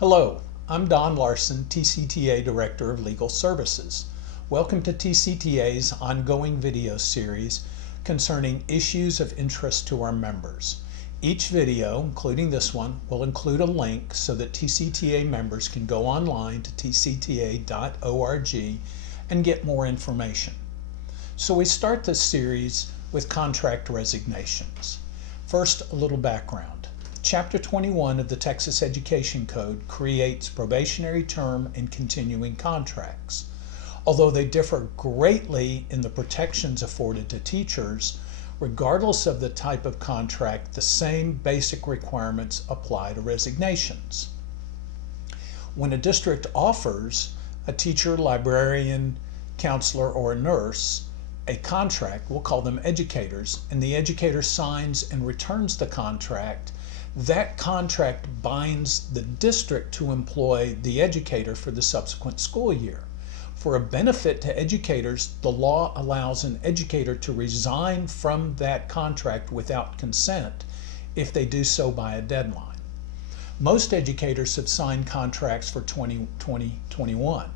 Hello, I'm Dohn Larson, TCTA Director of Legal Services. Welcome to TCTA's ongoing video series concerning issues of interest to our members. Each video, including this one, will include a link so that TCTA members can go online to tcta.org and get more information. So we start this series with contract resignations. First, a little background. Chapter 21 of the Texas Education Code creates probationary term and continuing contracts. Although they differ greatly in the protections afforded to teachers, regardless of the type of contract, the same basic requirements apply to resignations. When a district offers a teacher, librarian, counselor, or a nurse a contract, we'll call them educators, and the educator signs and returns the contract, that contract binds the district to employ the educator for the subsequent school year. For a benefit to educators, the law allows an educator to resign from that contract without consent if they do so by a deadline. Most educators have signed contracts for 2021,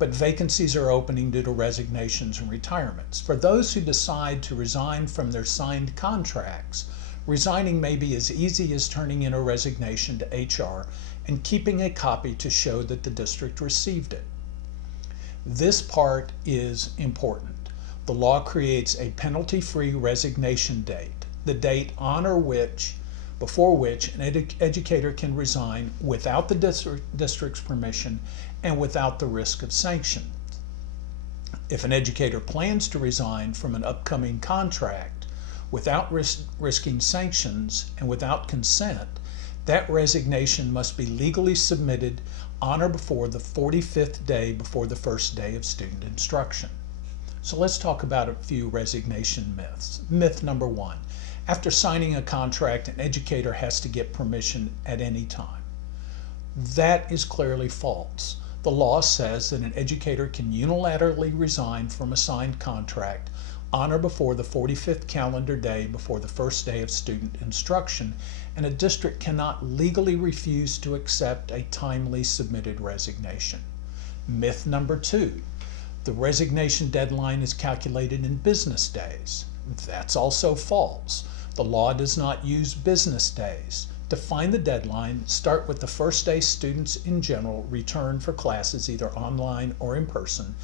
but vacancies are opening due to resignations and retirements. For those who decide to resign from their signed contracts, resigning may be as easy as turning in a resignation to HR and keeping a copy to show that the district received it. This part is important. The law creates a penalty-free resignation date, the date on or before which an educator can resign without the district's permission and without the risk of sanctions. If an educator plans to resign from an upcoming contract without risking sanctions and without consent, that resignation must be legally submitted on or before the 45th day before the first day of student instruction. So let's talk about a few resignation myths. Myth number one: after signing a contract, an educator has to get permission at any time. That is clearly false. The law says that an educator can unilaterally resign from a signed contract on or before the 45th calendar day before the first day of student instruction, and a district cannot legally refuse to accept a timely submitted resignation. Myth number two: the resignation deadline is calculated in business days. That's also false. The law does not use business days. To find the deadline, start with the first day students in general return for classes either online or in person.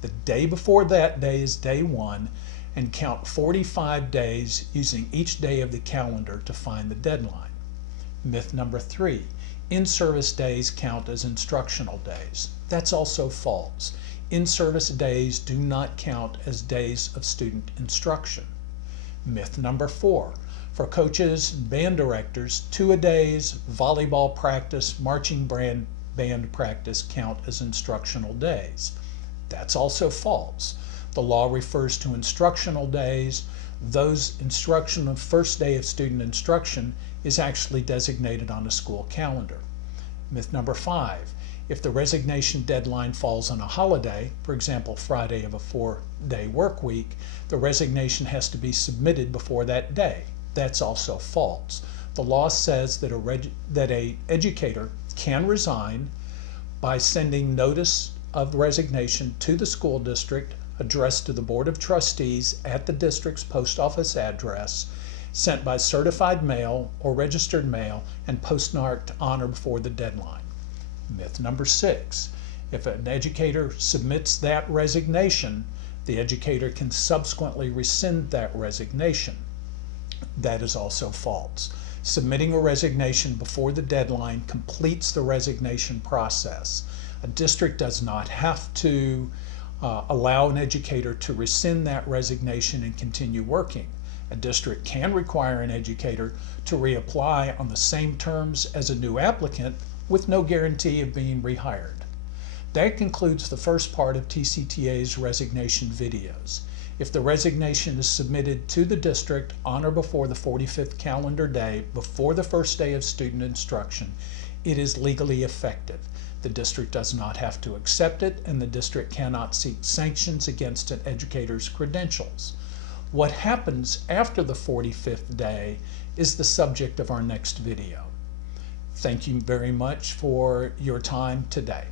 The day before that day is day one, and count 45 days using each day of the calendar to find the deadline. Myth number three: in-service days count as instructional days. That's also false. In-service days do not count as days of student instruction. Myth number four: for coaches and band directors, two-a-days, volleyball practice, marching band practice count as instructional days. That's also false. The law refers to instructional days. Those instructional first day of student instruction is actually designated on a school calendar. Myth number five: if the resignation deadline falls on a holiday, for example, Friday of a 4-day work week, the resignation has to be submitted before that day. That's also false. The law says that an educator can resign by sending notice of resignation to the school district addressed to the Board of Trustees at the district's post office address, sent by certified mail or registered mail, and postmarked on or before the deadline. Myth number six: if an educator submits that resignation, the educator can subsequently rescind that resignation. That is also false. Submitting a resignation before the deadline completes the resignation process. A district does not have to allow an educator to rescind that resignation and continue working. A district can require an educator to reapply on the same terms as a new applicant with no guarantee of being rehired. That concludes the first part of TCTA's resignation videos. If the resignation is submitted to the district on or before the 45th calendar day before the first day of student instruction, it is legally effective. The district does not have to accept it, and the district cannot seek sanctions against an educator's credentials. What happens after the 45th day is the subject of our next video. Thank you very much for your time today.